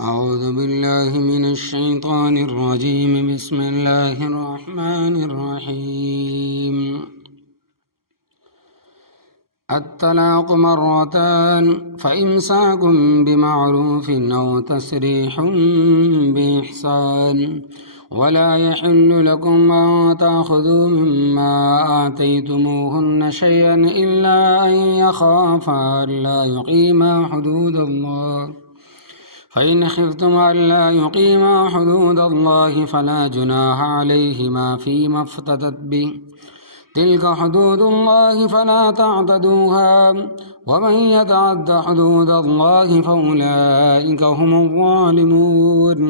أعوذ بالله من الشيطان الرجيم. بسم الله الرحمن الرحيم. الطلاق مرتان فإمساك بمعروف أو تسريح بإحسان ولا يحل لكم أن تأخذوا مما آتيتموهن شيئا إلا أن يخافا ألا يقيما حدود الله فإن خفتم ألا يقيما حدود الله فلا جناح عليهما فيما افتدت به تلك حدود الله فلا تعتدوها ومن يتعد حدود الله فأولئك هم الظالمون.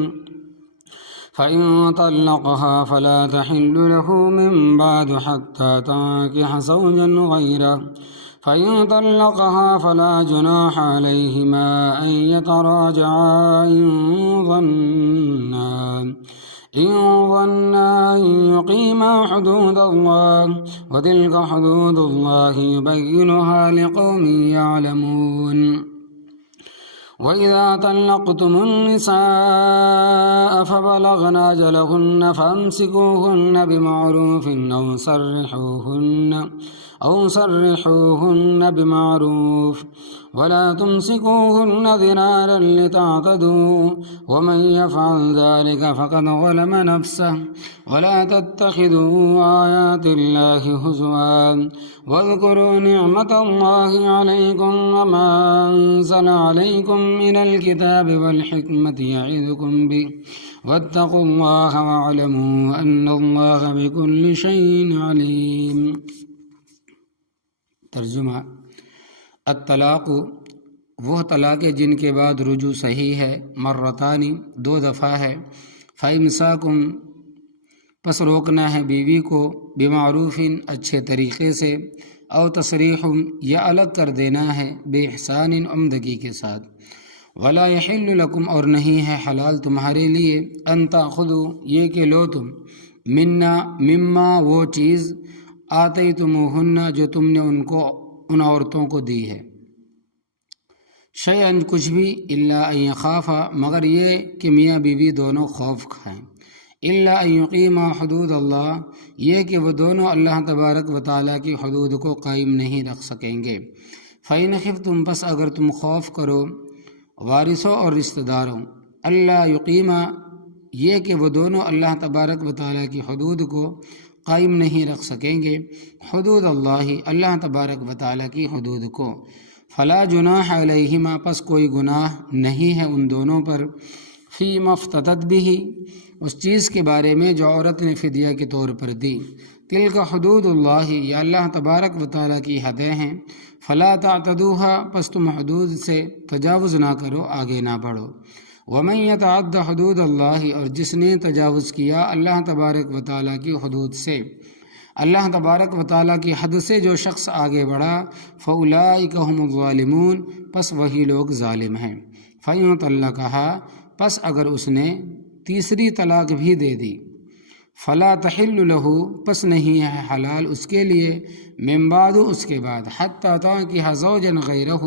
فإن طلقها فلا تحل له من بعد حتى تنكح زوجا غيره فإن طلقها فلا جناح عليهما أن يتراجعا إن ظنا أن يقيما حدود الله وتلك حدود الله يبينها لقوم يعلمون. وإذا طلقتم النساء فبلغن أجلهن فأمسكوهن بمعروف أو سرحوهن بمعروف ولا تمسكوهن ضرارا لتعتدوا ومن يفعل ذلك فقد ظلم نفسه. ولا تتخذوا آيات الله هزوا واذكروا نعمة الله عليكم وما أنزل عليكم من الكتاب والحكمة يعظكم به واتقوا الله واعلموا أن الله بكل شيء عليم. ترجمہ: الطلاق وہ طلاق جن کے بعد رجوع صحیح ہے، مرتانی 2 دفعہ ہے، فإمساکم پس روکنا ہے بیوی کو، بمعروف اچھے طریقے سے، او تسریح یا الگ کر دینا ہے، بإحسان عمدگی کے ساتھ، ولا یحل لکم اور نہیں ہے حلال تمہارے لیے، ان تاخذوا یہ کہ لو تم، مما وہ چیز، آتیتموہن جو تم نے ان عورتوں کو دی ہے، شیئن کچھ بھی، الا ان یخافا مگر یہ کہ میاں بیوی دونوں خوف کھائیں، الا ان یقیما حدود اللہ یہ کہ وہ دونوں اللہ تبارک و تعالیٰ کی حدود کو قائم نہیں رکھ سکیں گے، فإن خفتم پس اگر تم خوف کرو وارثوں اور رشتہ داروں، اللہ یقیما یہ کہ وہ دونوں اللہ تبارک و تعالیٰ کی حدود کو قائم نہیں رکھ سکیں گے، حدود اللہ تبارک و تعالیٰ کی حدود کو، فلا جناح علیہما پس کوئی گناہ نہیں ہے ان دونوں پر، فیما افتدت بہ اس چیز کے بارے میں جو عورت نے فدیہ کے طور پر دی، تلک حدود اللہ یا اللہ تبارک و تعالیٰ کی حدیں ہیں، فلا تعتدوها پس تم حدود سے تجاوز نہ کرو، آگے نہ بڑھو، ومن یتعد حدود اللہ اور جس نے تجاوز کیا اللہ تبارک و تعالیٰ کی حدود سے، اللہ تبارک و تعالیٰ کی حد سے جو شخص آگے بڑھا، فاولئک هم الظالمون پس وہی لوگ ظالم ہیں، فإن طلقها پس اگر اس نے تیسری طلاق بھی دے دی، فلا تحل له پس نہیں ہے حلال اس کے لیے، من بعد اس کے بعد، حتی تنکح زوجا غیرہ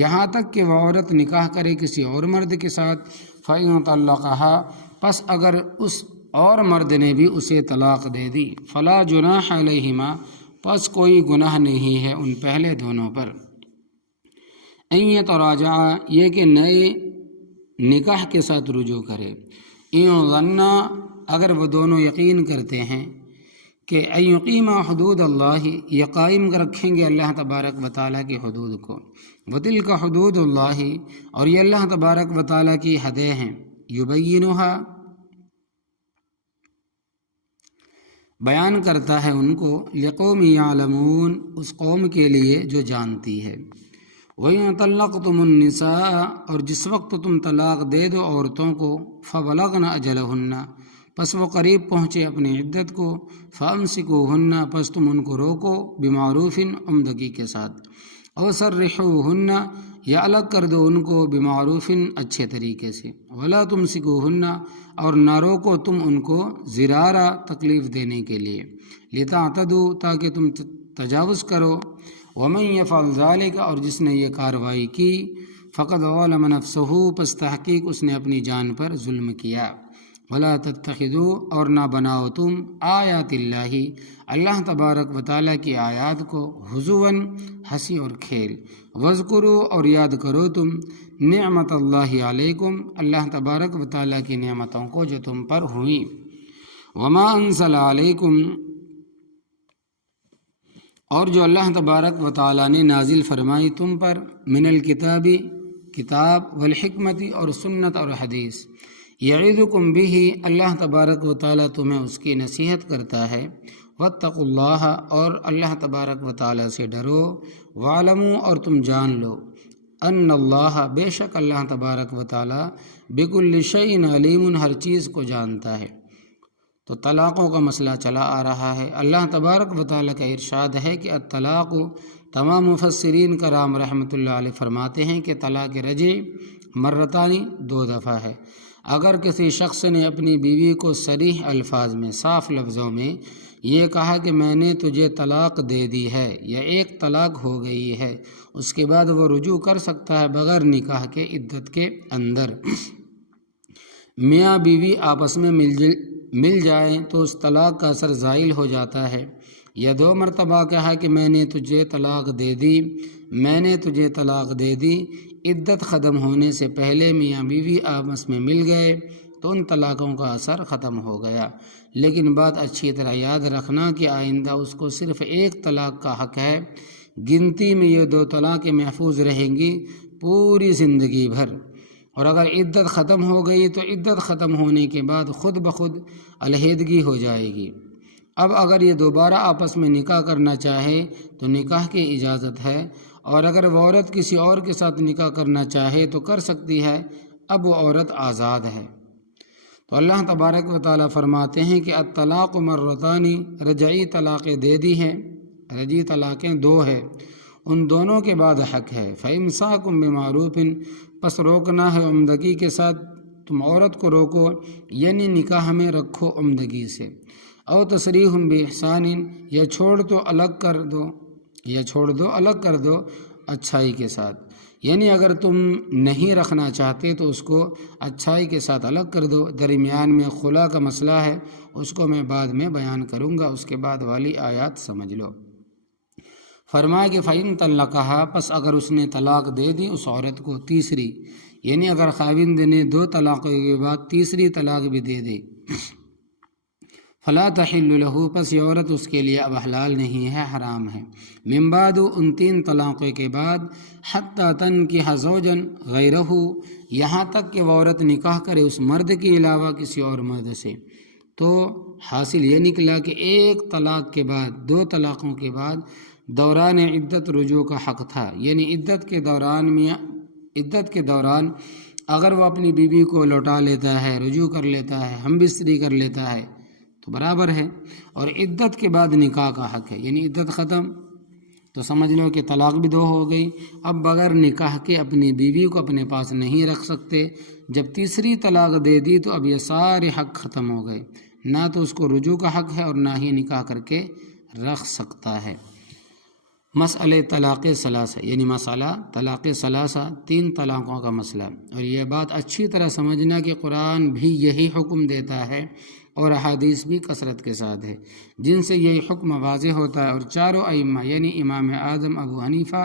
یہاں تک کہ وہ عورت نکاح کرے کسی اور مرد کے ساتھ، فإن طلقها پس اگر اس اور مرد نے بھی اسے طلاق دے دی، فلا جناح علیہما پس کوئی گناہ نہیں ہے ان پہلے دونوں پر، ان یتراجعا یہ کہ نئے نکاح کے ساتھ رجوع کرے، ان ظنا اگر وہ دونوں یقین کرتے ہیں کہ ان یقیما حدود اللہ یہ قائم رکھیں گے اللہ تبارک و تعالیٰ کی حدود کو، وتلک حدود اللہ اور یہ اللہ تبارک و تعالیٰ کی حدیں ہیں، یبینھا بیان کرتا ہے ان کو، لقوم یعلمون اس قوم کے لیے جو جانتی ہے، وَإِن طَلَّقْتُمُ النِّسَاءَ اور جس وقت تم طلاق دے دو عورتوں کو، فَبَلَغْنَ أَجَلَهُنَّ پس وہ قریب پہنچے اپنی عدت کو، فَأَمْسِكُوهُنَّ پس تم ان کو روکو، بِمَعْرُوفٍ عمدگی کے ساتھ، أَوْ سَرِّحُوهُنَّ یا الگ کر دو ان کو، بِمَعْرُوفٍ اچھے طریقے سے، وَلَا تُمْسِكُوهُنَّ اور نہ روکو تم ان کو، زرارا تکلیف دینے کے لیے، لِتَعْتَدُوا تاکہ تم تجاوز کرو، ومن یفعل ذلک اور جس نے یہ کارروائی کی، فقد ظلم نفسہ پس تحقیق اس نے اپنی جان پر ظلم کیا۔ ولا تتخذوا اور نہ بناؤ تم آیات اللہ اللہ تبارک و تعالیٰ کی آیات کو ہزواً ہنسی اور کھیل، واذکروا اور یاد کرو تم نعمت اللہ علیکم اللہ تبارک و تعالیٰ کی نعمتوں کو جو تم پر ہوئیں، وما انزل علیکم اور جو اللہ تبارک و تعالیٰ نے نازل فرمائی تم پر من الکتاب کتاب والحکمت اور سنت اور حدیث، یعظکم بہ اللہ تبارک و تعالیٰ تمہیں اس کی نصیحت کرتا ہے، واتقوا اللہ اور اللہ تبارک و تعالیٰ سے ڈرو، وعلموا اور تم جان لو ان اللہ بے شک اللہ تبارک و تعالیٰ بکل شیء علیم ہر چیز کو جانتا ہے۔ تو طلاقوں کا مسئلہ چلا آ رہا ہے۔ اللہ تبارک و تعالیٰ کا ارشاد ہے کہ الطلاق، تمام مفسرین کرام رحمۃ اللہ علیہ فرماتے ہیں کہ طلاق رجعی مرتانی 2 دفعہ ہے۔ اگر کسی شخص نے اپنی بیوی کو صریح الفاظ میں صاف لفظوں میں یہ کہا کہ میں نے تجھے طلاق دے دی ہے یا ایک طلاق ہو گئی ہے، اس کے بعد وہ رجوع کر سکتا ہے بغیر نکاح کے عدت کے اندر۔ میاں بیوی آپس میں مل جائیں تو اس طلاق کا اثر زائل ہو جاتا ہے، یا 2 مرتبہ کہا کہ میں نے تجھے طلاق دے دی، میں نے تجھے طلاق دے دی، عدت ختم ہونے سے پہلے میاں بیوی آپس میں مل گئے تو ان طلاقوں کا اثر ختم ہو گیا۔ لیکن بات اچھی طرح یاد رکھنا کہ آئندہ اس کو صرف 1 طلاق کا حق ہے، گنتی میں یہ 2 طلاقیں محفوظ رہیں گی پوری زندگی بھر، اور اگر عدت ختم ہو گئی تو عدت ختم ہونے کے بعد خود بخود علیحدگی ہو جائے گی۔ اب اگر یہ دوبارہ آپس میں نکاح کرنا چاہے تو نکاح کی اجازت ہے، اور اگر وہ عورت کسی اور کے ساتھ نکاح کرنا چاہے تو کر سکتی ہے، اب وہ عورت آزاد ہے۔ تو اللہ تبارک و تعالیٰ فرماتے ہیں کہ الطلاق مرتانی رجعی طلاقیں دے دی ہیں، رجعی طلاقیں 2 ہیں، ان دونوں کے بعد حق ہے۔ فإمساکم بمعروف پس روکنا ہے عمدگی کے ساتھ، تم عورت کو روکو یعنی نکاح میں رکھو عمدگی سے، او تسریح بإحسان یا چھوڑ دو الگ کر دو اچھائی کے ساتھ، یعنی اگر تم نہیں رکھنا چاہتے تو اس کو اچھائی کے ساتھ الگ کر دو۔ درمیان میں خلا کا مسئلہ ہے، اس کو میں بعد میں بیان کروں گا، اس کے بعد والی آیات سمجھ لو۔ فرمایا کہ فَإِن طَلَّقَهَا پس اگر اس نے طلاق دے دی اس عورت کو تیسری، یعنی اگر خاوند نے 2 طلاقوں کے بعد تیسری طلاق بھی دے دی، فلا تحل له پس یہ عورت اس کے لیے اب حلال نہیں ہے، حرام ہے، من بعد ان 3 طلاقوں کے بعد، حتی تنکح زوجا غیرہ یہاں تک کہ وہ عورت نکاح کرے اس مرد کے علاوہ کسی اور مرد سے۔ تو حاصل یہ نکلا کہ 1 طلاق کے بعد 2 طلاقوں کے بعد دوران عدت رجوع کا حق تھا، یعنی عدت کے دوران اگر وہ اپنی بیوی کو لوٹا لیتا ہے، رجوع کر لیتا ہے، ہم بستری کر لیتا ہے تو برابر ہے، اور عدت کے بعد نکاح کا حق ہے، یعنی عدت ختم تو سمجھ لو کہ طلاق بھی 2 ہو گئی۔ اب بغیر نکاح کے اپنی بیوی کو اپنے پاس نہیں رکھ سکتے، جب تیسری طلاق دے دی تو اب یہ سارے حق ختم ہو گئے، نہ تو اس کو رجوع کا حق ہے اور نہ ہی نکاح کر کے رکھ سکتا ہے۔ مسئلہ طلاق ثلاثہ یعنی مسئلہ طلاق ثلاثہ 3 طلاقوں کا مسئلہ، اور یہ بات اچھی طرح سمجھنا کہ قرآن بھی یہی حکم دیتا ہے اور احادیث بھی کثرت کے ساتھ ہے جن سے یہی حکم واضح ہوتا ہے، اور چاروں ائمہ یعنی امام اعظم ابو حنیفہ،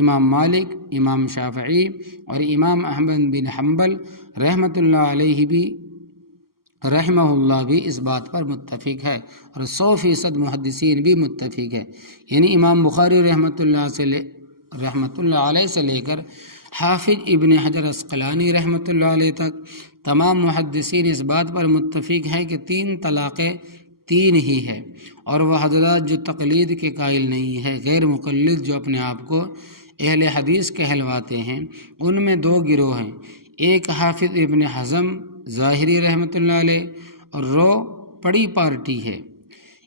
امام مالک، امام شافعی اور امام احمد بن حنبل رحمۃ اللہ علیہ رحمہ اللہ بھی اس بات پر متفق ہے، اور 100% محدثین بھی متفق ہے، یعنی امام بخاری رحمۃ اللہ علیہ سے لے کر حافظ ابن حجر عسقلانی رحمۃ اللہ علیہ تک تمام محدثین اس بات پر متفق ہے کہ 3 طلاقیں 3 ہی ہے، اور وہ حضرات جو تقلید کے قائل نہیں ہے، غیر مقلد جو اپنے آپ کو اہل حدیث کہلواتے ہیں، ان میں 2 گروہ ہیں، ایک حافظ ابن حزم ظاہری رحمۃ اللہ علیہ اور پڑی پارٹی ہے،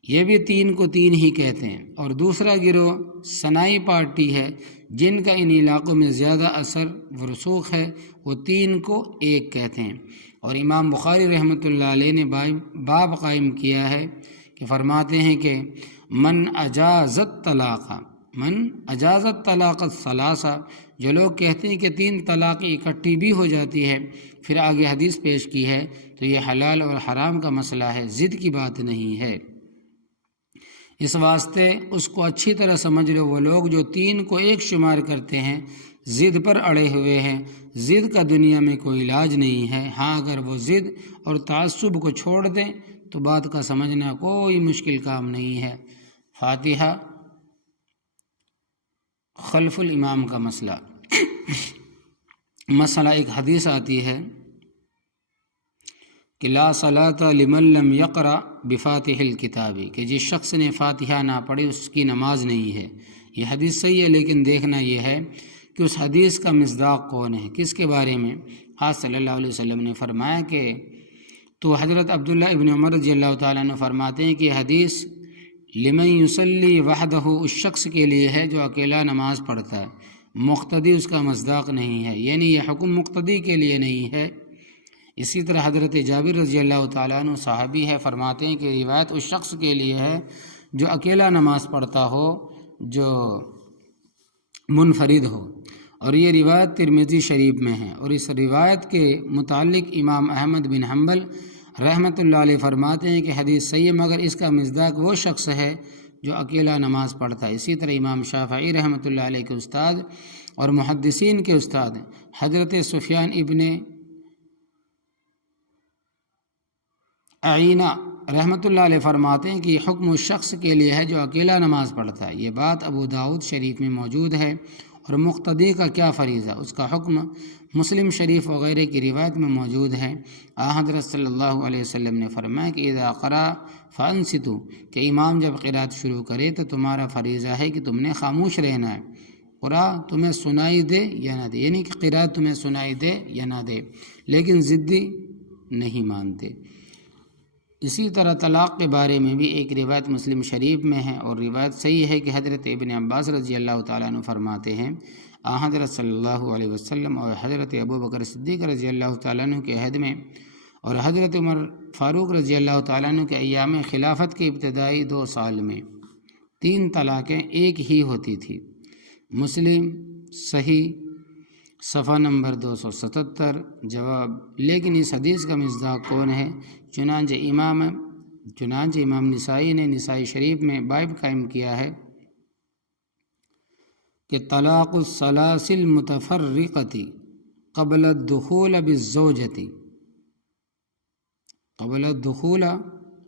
یہ بھی 3 کو 3 ہی کہتے ہیں، اور دوسرا گروہ ثنائی پارٹی ہے جن کا ان علاقوں میں زیادہ اثر و رسوخ ہے، وہ 3 کو 1 کہتے ہیں۔ اور امام بخاری رحمۃ اللہ علیہ نے باب قائم کیا ہے کہ فرماتے ہیں کہ من اجازت طلاق من اجازت طلاق الثلاثہ، جو لوگ کہتے ہیں کہ 3 طلاقیں اکٹھی بھی ہو جاتی ہے، پھر آگے حدیث پیش کی ہے، تو یہ حلال اور حرام کا مسئلہ ہے، ضد کی بات نہیں ہے۔ اس واسطے اس کو اچھی طرح سمجھ لو، وہ لوگ جو 3 کو ایک شمار کرتے ہیں ضد پر اڑے ہوئے ہیں، ضد کا دنیا میں کوئی علاج نہیں ہے۔ ہاں اگر وہ ضد اور تعصب کو چھوڑ دیں تو بات کا سمجھنا کوئی مشکل کام نہیں ہے۔ فاتحہ خلف الامام کا مسئلہ ایک حدیث آتی ہے کہ لا صلاۃ لمن لم یقرأ بفاتح الکتاب، کہ جس شخص نے فاتحہ نہ پڑھی اس کی نماز نہیں ہے۔ یہ حدیث صحیح ہے، لیکن دیکھنا یہ ہے کہ اس حدیث کا مصداق کون ہے، کس کے بارے میں؟ آپ صلی اللہ علیہ وسلم نے فرمایا کہ تو حضرت عبداللہ ابن عمر رضی اللہ تعالیٰ عنہ فرماتے ہیں کہ حدیث لمن یصلی وحدہ، اس شخص کے لیے ہے جو اکیلا نماز پڑھتا ہے، مقتدی اس کا مصداق نہیں ہے، یعنی یہ حکم مقتدی کے لیے نہیں ہے۔ اسی طرح حضرت جابر رضی اللہ تعالیٰ عنہ صحابی ہے، فرماتے ہیں کہ روایت اس شخص کے لیے ہے جو اکیلا نماز پڑھتا ہو، جو منفرد ہو، اور یہ روایت ترمذی شریف میں ہے۔ اور اس روایت کے متعلق امام احمد بن حنبل رحمۃ اللہ علیہ فرماتے ہیں کہ حدیث صحیح ہے، مگر اس کا مصداق وہ شخص ہے جو اکیلا نماز پڑھتا ہے۔ اسی طرح امام شافعی رحمۃ اللہ علیہ کے استاد اور محدثین کے استاد حضرت سفیان ابن عینہ رحمۃ اللہ علیہ فرماتے ہیں کہ یہ حکم اس شخص کے لیے ہے جو اکیلا نماز پڑھتا ہے۔ یہ بات ابو داؤد شریف میں موجود ہے۔ اور مقتدی کا کیا فریضہ، اس کا حکم مسلم شریف وغیرہ کی روایت میں موجود ہے۔ حضرت صلی اللہ علیہ وسلم نے فرمایا کہ اذا قرأ فانصتوا، کہ امام جب قرات شروع کرے تو تمہارا فریضہ ہے کہ تم نے خاموش رہنا ہے۔ قرأ تمہیں سنائی دے یا نہ دے، یعنی کہ قرات تمہیں سنائی دے یا نہ دے، لیکن ضدی نہیں مانتے۔ اسی طرح طلاق کے بارے میں بھی ایک روایت مسلم شریف میں ہے، اور روایت صحیح ہے کہ حضرت ابن عباس رضی اللہ تعالیٰ عنہ فرماتے ہیں حضرت صلی اللہ علیہ وسلم اور حضرت ابو بکر صدیق رضی اللہ تعالیٰ عنہ کے عہد میں اور حضرت عمر فاروق رضی اللہ تعالیٰ عنہ کے ایام خلافت کے ابتدائی 2 سال میں 3 طلاقیں ایک ہی ہوتی تھی۔ مسلم صحیح صفحہ نمبر 277۔ جواب، لیکن اس حدیث کا مصداق کون ہے؟ چنانچہ امام نسائی نے نسائی شریف میں باب قائم کیا ہے کہ طلاق الثلاث المتفرقۃ قبل الدخول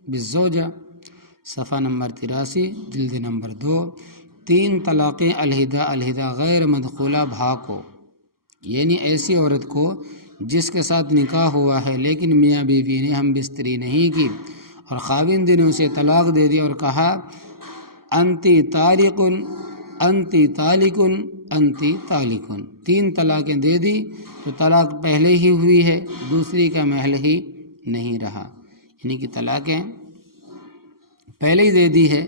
بالزوجہ صفحہ نمبر 83 جلد نمبر 2، 3 طلاقیں علیحدہ غیر مدخولہ بھا کو، یعنی ایسی عورت کو جس کے ساتھ نکاح ہوا ہے لیکن میاں بیوی نے ہم بستری نہیں کی، اور خاوند نے اسے طلاق دے دی اور کہا انتی طالقن انتی طالقن انتی طالقن، 3 طلاقیں دے دی تو طلاق پہلے ہی ہوئی ہے، دوسری کا محل ہی نہیں رہا، یعنی کہ طلاقیں پہلے ہی دے دی ہے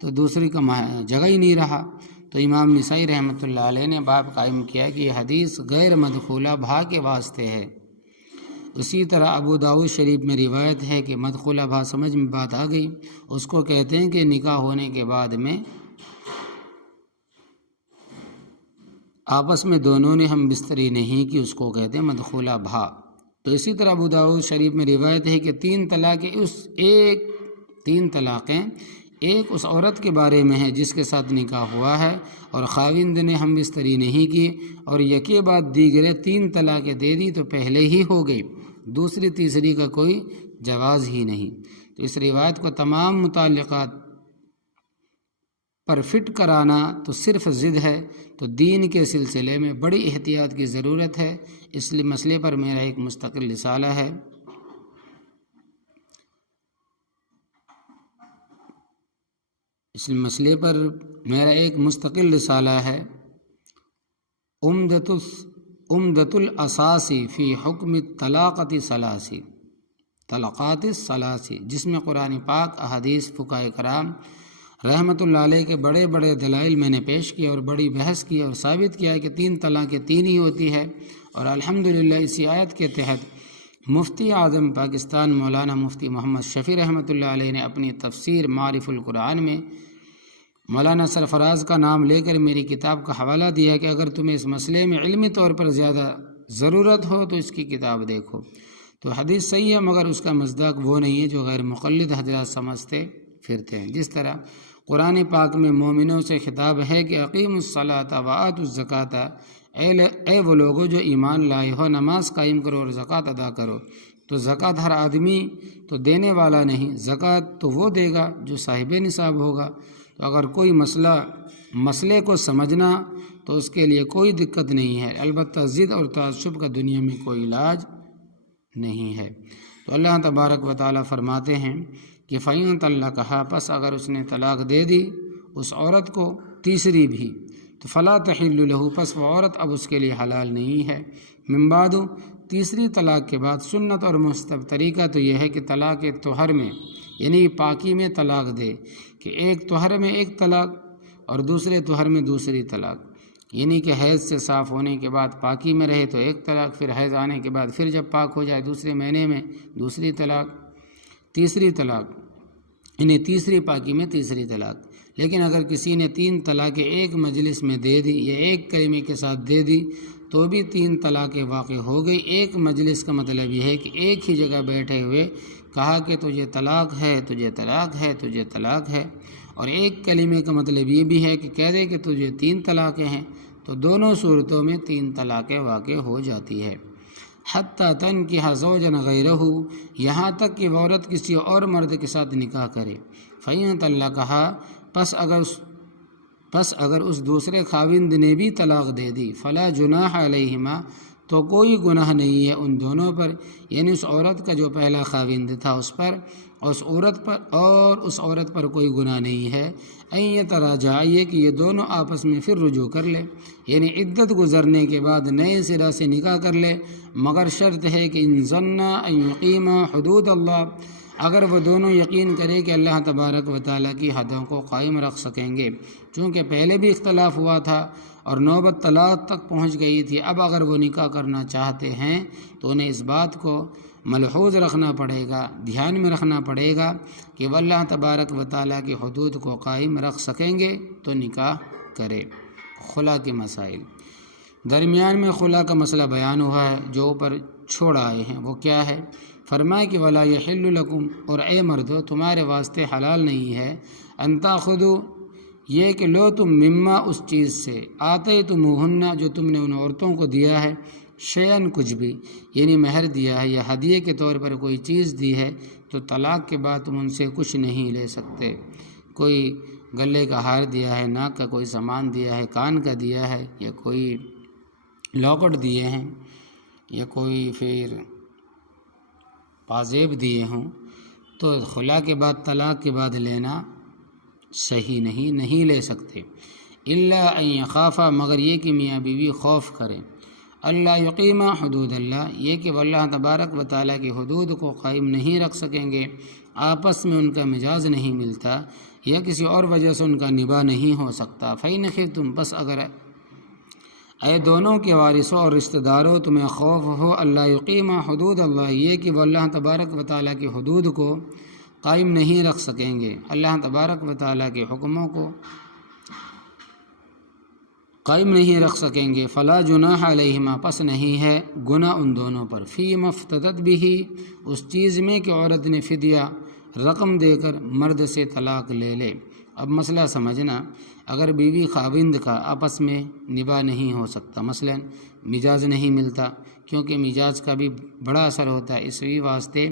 تو دوسری کا جگہ ہی نہیں رہا۔ تو امام نسائی رحمۃ اللہ علیہ نے باب قائم کیا کہ یہ حدیث غیر مدخولہ بھا کے واسطے ہے۔ اسی طرح ابو داؤد شریف میں روایت ہے کہ مدخولہ بھا، سمجھ میں بات آ گئی، اس کو کہتے ہیں کہ نکاح ہونے کے بعد میں آپس میں دونوں نے ہم بستری نہیں کی، اس کو کہتے ہیں مدخولہ بھا۔ تو اسی طرح ابو داؤد شریف میں روایت ہے کہ 3 طلاقیں ایک اس عورت کے بارے میں ہے جس کے ساتھ نکاح ہوا ہے اور خاوند نے ہم بستری نہیں کی، اور یکے بعد دیگرے 3 طلاقیں دے دی تو پہلے ہی ہو گئی، دوسری تیسری کا کوئی جواز ہی نہیں۔ تو اس روایت کو تمام متعلقات پر فٹ کرانا تو صرف ضد ہے، تو دین کے سلسلے میں بڑی احتیاط کی ضرورت ہے۔ اس لیے مسئلے پر میرا ایک مستقل رسالہ ہے، عمدۃ الاساسی فی حکم طلاقات الثلاث، جس میں قرآن پاک، احادیث، فقہاء کرام رحمۃ اللہ علیہ کے بڑے بڑے دلائل میں نے پیش کیا اور بڑی بحث کی اور ثابت کیا ہے کہ 3 طلاقیں 3 ہی ہوتی ہے۔ اور الحمدللہ اسی آیت کے تحت مفتی اعظم پاکستان مولانا مفتی محمد شفیع رحمۃ اللہ علیہ نے اپنی تفسیر معارف القرآن میں مولانا سرفراز کا نام لے کر میری کتاب کا حوالہ دیا کہ اگر تمہیں اس مسئلے میں علمی طور پر زیادہ ضرورت ہو تو اس کی کتاب دیکھو۔ تو حدیث صحیح ہے، مگر اس کا مصداق وہ نہیں ہے جو غیر مقلد حضرات سمجھتے پھرتے ہیں۔ جس طرح قرآن پاک میں مومنوں سے خطاب ہے کہ اقیموا الصلاۃ وآتوا الزکاۃ، اے وہ لوگوں جو ایمان لائے ہو، نماز قائم کرو اور زکوٰۃ ادا کرو۔ تو زکوٰۃ ہر آدمی تو دینے والا نہیں، زکوٰۃ تو وہ دے گا جو صاحب نصاب ہوگا۔ تو اگر کوئی مسئلے کو سمجھنا تو اس کے لیے کوئی دقت نہیں ہے، البتہ ضد اور تعصب کا دنیا میں کوئی علاج نہیں ہے۔ تو اللہ تبارک و تعالیٰ فرماتے ہیں کہ فَإِن طَلَّقَهَا، پس اگر اس نے طلاق دے دی اس عورت کو، تیسری بھی، تو فَلَا تَحِلُّ لَهُ، پس وہ عورت اب اس کے لیے حلال نہیں ہے۔ من بعد، تیسری طلاق کے بعد سنت اور مستحب طریقہ تو یہ ہے کہ طلاق طہر میں یعنی پاکی میں طلاق دے، کہ ایک طہر میں ایک طلاق اور دوسرے طہر میں دوسری طلاق، یعنی کہ حیض سے صاف ہونے کے بعد پاکی میں رہے تو ایک طلاق، پھر حیض آنے کے بعد پھر جب پاک ہو جائے دوسرے مہینے میں دوسری طلاق، تیسری طلاق، یعنی تیسری پاکی میں تیسری طلاق۔ لیکن اگر کسی نے 3 طلاقیں ایک مجلس میں دے دی یا ایک کلمے کے ساتھ دے دی تو بھی 3 طلاقیں واقع ہو گئی۔ ایک مجلس کا مطلب یہ ہے کہ ایک ہی جگہ بیٹھے ہوئے کہا کہ تجھے طلاق ہے، تجھے طلاق ہے، تجھے طلاق ہے، اور ایک کلمے کا مطلب یہ بھی ہے کہ کہہ دے کہ تجھے 3 طلاقیں ہیں، تو دونوں صورتوں میں 3 طلاقیں واقع ہو جاتی ہے۔ حتیٰ تنکح زوجا غیرہ، یہاں تک کہ وہ عورت کسی اور مرد کے ساتھ نکاح کرے۔ فإن طلقہا، پس اگر اس دوسرے خاوند نے بھی طلاق دے دی، فلا جناح علیہما، تو کوئی گناہ نہیں ہے ان دونوں پر، یعنی اس عورت کا جو پہلا خاوند تھا اس پر اور اس عورت پر کوئی گناہ نہیں ہے۔ ان یتراجعا، یہ کہ یہ دونوں آپس میں پھر رجوع کر لے، یعنی عدت گزرنے کے بعد نئے سرا سے نکاح کر لے، مگر شرط ہے کہ ان ظنا ان یقیما حدود اللہ، اگر وہ دونوں یقین کرے کہ اللہ تبارک و تعالیٰ کی حدوں کو قائم رکھ سکیں گے۔ چونکہ پہلے بھی اختلاف ہوا تھا اور نوبت طلاق تک پہنچ گئی تھی، اب اگر وہ نکاح کرنا چاہتے ہیں تو انہیں اس بات کو ملحوظ رکھنا پڑے گا، دھیان میں رکھنا پڑے گا کہ وہ اللہ تبارک و تعالیٰ کی حدود کو قائم رکھ سکیں گے تو نکاح کرے۔ خلا کے مسائل، درمیان میں خلا کا مسئلہ بیان ہوا ہے جو اوپر چھوڑ آئے ہیں، وہ کیا ہے؟ فرمائے کہ ولا یحل لکم، اور اے مردو تمہارے واسطے حلال نہیں ہے، ان تاخذوا، یہ کہ لو تم مما اس چیز سے، آتیتموہن جو تم نے ان عورتوں کو دیا ہے، شیئن کچھ بھی، یعنی مہر دیا ہے یا ہدیے کے طور پر کوئی چیز دی ہے، تو طلاق کے بعد تم ان سے کچھ نہیں لے سکتے۔ کوئی گلے کا ہار دیا ہے، ناک کا کوئی سامان دیا ہے، کان کا دیا ہے، یا کوئی لاکٹ دیے ہیں، یا کوئی پھر پازیب دیے ہوں، تو خلا کے بعد طلاق کے بعد لینا صحیح نہیں لے سکتے۔ الا ان یخافا، مگر یہ کہ میاں بیوی خوف کریں، اللہ یقیما حدود اللہ، یہ کہ وہ اللہ تبارک و تعالیٰ کی حدود کو قائم نہیں رکھ سکیں گے، آپس میں ان کا مزاج نہیں ملتا یا کسی اور وجہ سے ان کا نباہ نہیں ہو سکتا۔ فإن خفتم، پس اگر اے دونوں کے وارثوں اور رشتہ داروں تمہیں خوف ہو، اللہ یقیما حدود اللہ، یہ کہ وہ اللہ تبارک و تعالیٰ کی حدود کو قائم نہیں رکھ سکیں گے، اللہ تبارک و تعالیٰ کے حکموں کو قائم نہیں رکھ سکیں گے، فلا جناح علیہما، پس نہیں ہے گناہ ان دونوں پر، فیما افتدت بہ، اس چیز میں کہ عورت نے فدیہ رقم دے کر مرد سے طلاق لے لے۔ اب مسئلہ سمجھنا، اگر بیوی خاوند کا آپس میں نباہ نہیں ہو سکتا، مثلا مزاج نہیں ملتا، کیونکہ مزاج کا بھی بڑا اثر ہوتا ہے، اسی واسطے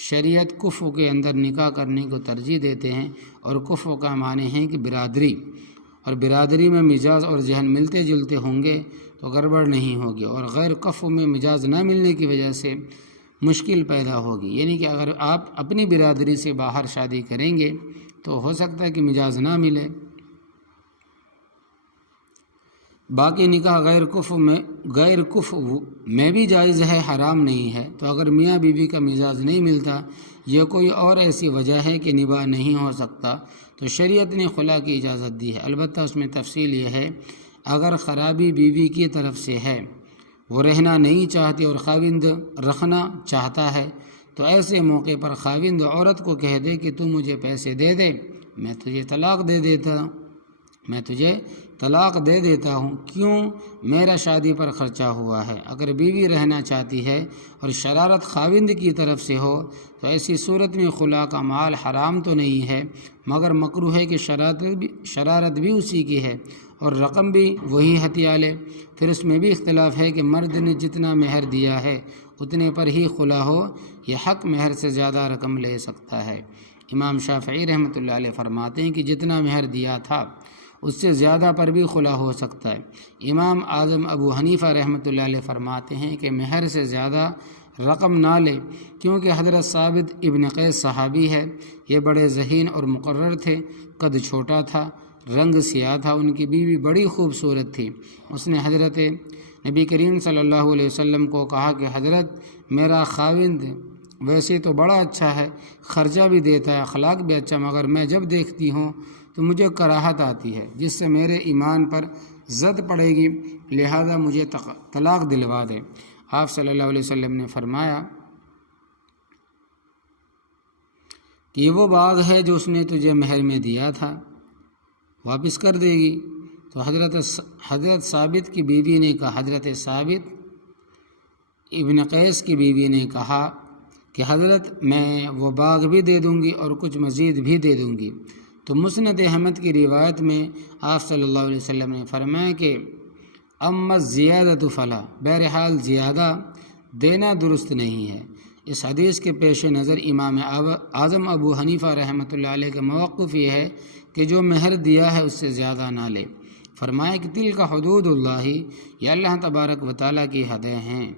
شریعت کفو کے اندر نکاح کرنے کو ترجیح دیتے ہیں، اور کفو کا معنی ہے کہ برادری، اور برادری میں مزاج اور ذہن ملتے جلتے ہوں گے تو گڑبڑ نہیں ہوگی، اور غیر کفو میں مزاج نہ ملنے کی وجہ سے مشکل پیدا ہوگی، یعنی کہ اگر آپ اپنی برادری سے باہر شادی کریں گے تو ہو سکتا ہے کہ مزاج نہ ملے۔ باقی نکاح غیر کفو میں بھی جائز ہے، حرام نہیں ہے۔ تو اگر میاں بیوی کا مزاج نہیں ملتا یا کوئی اور ایسی وجہ ہے کہ نباہ نہیں ہو سکتا تو شریعت نے خلا کی اجازت دی ہے، البتہ اس میں تفصیل یہ ہے، اگر خرابی بیوی کی طرف سے ہے، وہ رہنا نہیں چاہتی اور خاوند رکھنا چاہتا ہے، تو ایسے موقع پر خاوند عورت کو کہہ دے کہ تو مجھے پیسے دے دے، میں تجھے طلاق دے دیتا ہوں، میں تجھے طلاق دے دیتا ہوں، کیوں؟ میرا شادی پر خرچہ ہوا ہے۔ اگر بیوی رہنا چاہتی ہے اور شرارت خاوند کی طرف سے ہو تو ایسی صورت میں خلا کا مال حرام تو نہیں ہے، مگر مکروہ ہے کہ شرارت بھی اسی کی ہے اور رقم بھی وہی ہتھیا لے۔ پھر اس میں بھی اختلاف ہے کہ مرد نے جتنا مہر دیا ہے اتنے پر ہی خلا ہو یا حق مہر سے زیادہ رقم لے سکتا ہے۔ امام شافعی رحمۃ اللہ علیہ فرماتے ہیں کہ جتنا مہر دیا تھا اس سے زیادہ پر بھی خلا ہو سکتا ہے۔ امام اعظم ابو حنیفہ رحمۃ اللہ علیہ فرماتے ہیں کہ مہر سے زیادہ رقم نہ لے، کیونکہ حضرت ثابت ابن قیس صحابی ہے، یہ بڑے ذہین اور مقرر تھے، قد چھوٹا تھا، رنگ سیاہ تھا، ان کی بیوی بڑی خوبصورت تھی۔ اس نے حضرت نبی کریم صلی اللہ علیہ وسلم کو کہا کہ حضرت، میرا خاوند ویسے تو بڑا اچھا ہے، خرچہ بھی دیتا ہے، اخلاق بھی اچھا، مگر میں جب دیکھتی ہوں تو مجھے کراہت آتی ہے، جس سے میرے ایمان پر زد پڑے گی، لہذا مجھے طلاق دلوا دے۔ آپ صلی اللہ علیہ وسلم نے فرمایا کہ یہ وہ باغ ہے جو اس نے تجھے مہر میں دیا تھا، واپس کر دے گی۔ تو حضرت ثابت کی بیوی نے کہا، حضرت ثابت ابن قیس کی بیوی نے کہا کہ حضرت، میں وہ باغ بھی دے دوں گی اور کچھ مزید بھی دے دوں گی۔ تو مسند احمد کی روایت میں آپ صلی اللہ علیہ وسلم نے فرمایا کہ اما زیادہ فلا، بہرحال زیادہ دینا درست نہیں ہے۔ اس حدیث کے پیش نظر امام اعظم ابو حنیفہ رحمۃ اللہ علیہ کا موقف یہ ہے کہ جو مہر دیا ہے اس سے زیادہ نہ لے۔ فرمایا کہ تلک حدود اللہ، یہ اللہ تبارک و تعالیٰ کی حدیں ہیں،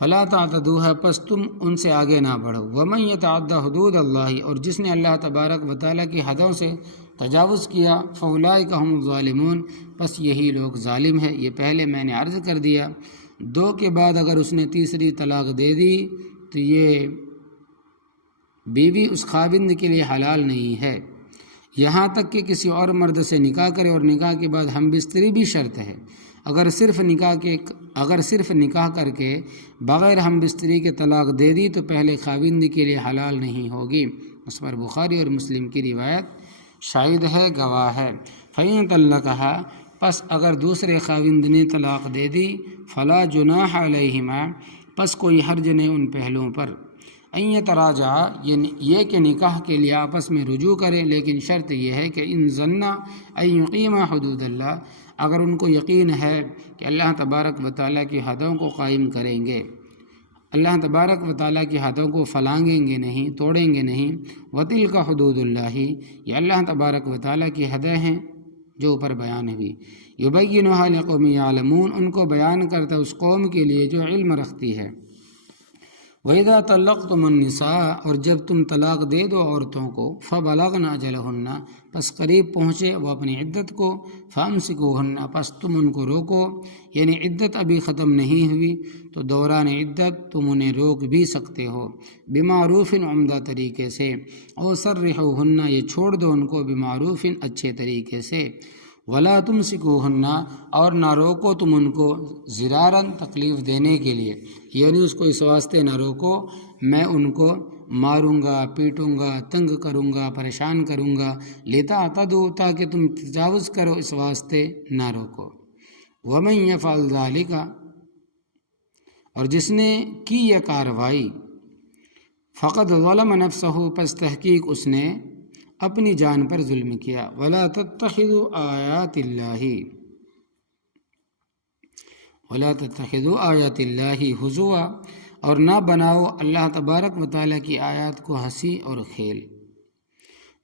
فلا تعتدوها، پس تم ان سے آگے نہ بڑھو۔ ومن یتعد حدود اللہ، اور جس نے اللہ تبارک و تعالیٰ کی حدوں سے تجاوز کیا، فاولئک هم الظالمون، پس یہی لوگ ظالم ہیں۔ یہ پہلے میں نے عرض کر دیا، 2 کے بعد اگر اس نے تیسری طلاق دے دی تو یہ بیوی اس خاوند کے لیے حلال نہیں ہے، یہاں تک کہ کسی اور مرد سے نکاح کرے، اور نکاح کے بعد ہم بستری بھی شرط ہے۔ اگر صرف نکاح کر کے بغیر ہم بستری کے طلاق دے دی تو پہلے خاوند کے لیے حلال نہیں ہوگی۔ اس پر بخاری اور مسلم کی روایت شاہد ہے، گواہ ہے۔ فَإِن طَلَّقَهَا، پس اگر دوسرے خاوند نے طلاق دے دی، فَلَا جُنَاحَ عَلَيْهِمَا، پس کوئی حرج نہیں ان پہلوؤں پر، ان یتراجعا، یہ کہ نکاح کے لیے آپس میں رجوع کریں، لیکن شرط یہ ہے کہ ان ظنا ان یقیما حدود اللہ، اگر ان کو یقین ہے کہ اللہ تبارک و تعالیٰ کی حدوں کو قائم کریں گے، اللہ تبارک و تعالیٰ کی حدوں کو فلانگیں گے نہیں، توڑیں گے نہیں۔ وَتِلْكَ حدود اللہ، یہ اللہ تبارک و تعالیٰ کی حدیں ہیں جو اوپر بیان ہوئی۔ یبینھا لقوم یعلمون، ان کو بیان کرتا اس قوم کے لیے جو علم رکھتی ہے۔ وَإِذَا طَلَّقْتُمُ النِّسَاءَ، اور جب تم طلاق دے دو عورتوں کو، فَبَلَغْنَ أَجَلَهُنَّ، پس قریب پہنچے وہ اپنی عدت کو، فَأَمْسِكُوهُنَّ، پس تم ان کو روکو، یعنی عدت ابھی ختم نہیں ہوئی تو دوران عدت تم انہیں روک بھی سکتے ہو، بمعروف، عمدہ طریقے سے، او سرحوهن، یہ چھوڑ دو ان کو، بمعروف، اچھے طریقے سے، ولا تمسکوہن، اور نہ روکو تم ان کو، ضرارن، تکلیف دینے کے لیے، یعنی اس کو اس واسطے نہ روکو میں ان کو ماروں گا، پیٹوں گا، تنگ کروں گا، پریشان کروں گا، لتعتدوا، تاکہ تم تجاوز کرو، اس واسطے نہ روکو۔ ومن یفعل ذلک، اور جس نے کی یہ کارروائی، فقد ظلم نفسہ، پس تحقیق اس نے اپنی جان پر ظلم کیا۔ ولا تتخذوا آیات اللہ ہزوا، اور نہ بناؤ اللہ تبارک و تعالیٰ کی آیات کو ہنسی اور کھیل۔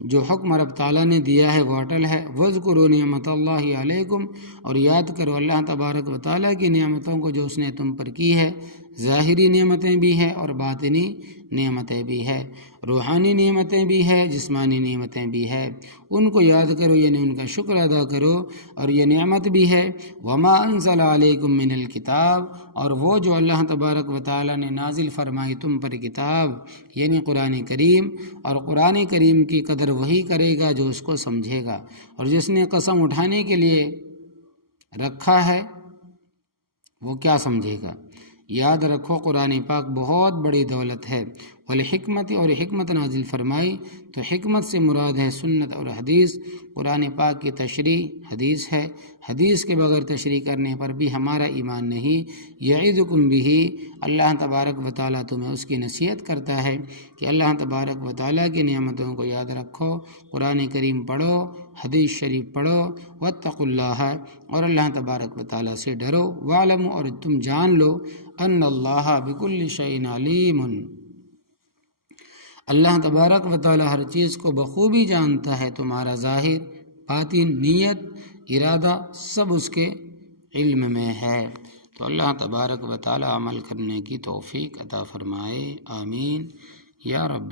جو حکم رب تعالیٰ نے دیا ہے وہ اٹل ہے۔ وَاذْكُرُوا نِعْمَتَ اللَّهِ عَلَيْكُمْ، اور یاد کرو اللہ تبارک و تعالیٰ کی نعمتوں کو جو اس نے تم پر کی ہے، ظاہری نعمتیں بھی ہیں اور باطنی نعمتیں بھی ہیں، روحانی نعمتیں بھی ہیں، جسمانی نعمتیں بھی ہیں، ان کو یاد کرو، یعنی ان کا شکر ادا کرو، اور یہ نعمت بھی ہے۔ وَمَا أَنزَلَ عَلَيْكُم مِّنَ الْكِتَابِ، اور وہ جو اللہ تبارک و تعالیٰ نے نازل فرمائی تم پر کتاب، یعنی قرآن کریم، اور قرآن کریم کی قدر وہی کرے گا جو اس کو سمجھے گا، اور جس نے قسم اٹھانے کے لیے رکھا ہے وہ کیا سمجھے گا۔ یاد رکھو قرآن پاک بہت بڑی دولت ہے، والحکمت اور حکمت نازل فرمائی، تو حکمت سے مراد ہے سنت اور حدیث۔ قرآن پاک کی تشریح حدیث ہے، حدیث کے بغیر تشریح کرنے پر بھی ہمارا ایمان نہیں۔ یعظکم بہ، اللہ تبارک و تعالیٰ تمہیں اس کی نصیحت کرتا ہے کہ اللہ تبارک و تعالیٰ کی نعمتوں کو یاد رکھو، قرآن کریم پڑھو، حدیث شریف پڑھو، واتقوا اللہ، اور اللہ تبارک و تعالیٰ سے ڈرو، واعلموا، اور تم جان لو، ان اللہ بکل شیء علیم، اللہ تبارک و تعالیٰ ہر چیز کو بخوبی جانتا ہے، تمہارا ظاہر، باطن، نیت، ارادہ سب اس کے علم میں ہے۔ تو اللہ تبارک و تعالیٰ عمل کرنے کی توفیق عطا فرمائے، آمین یا رب۔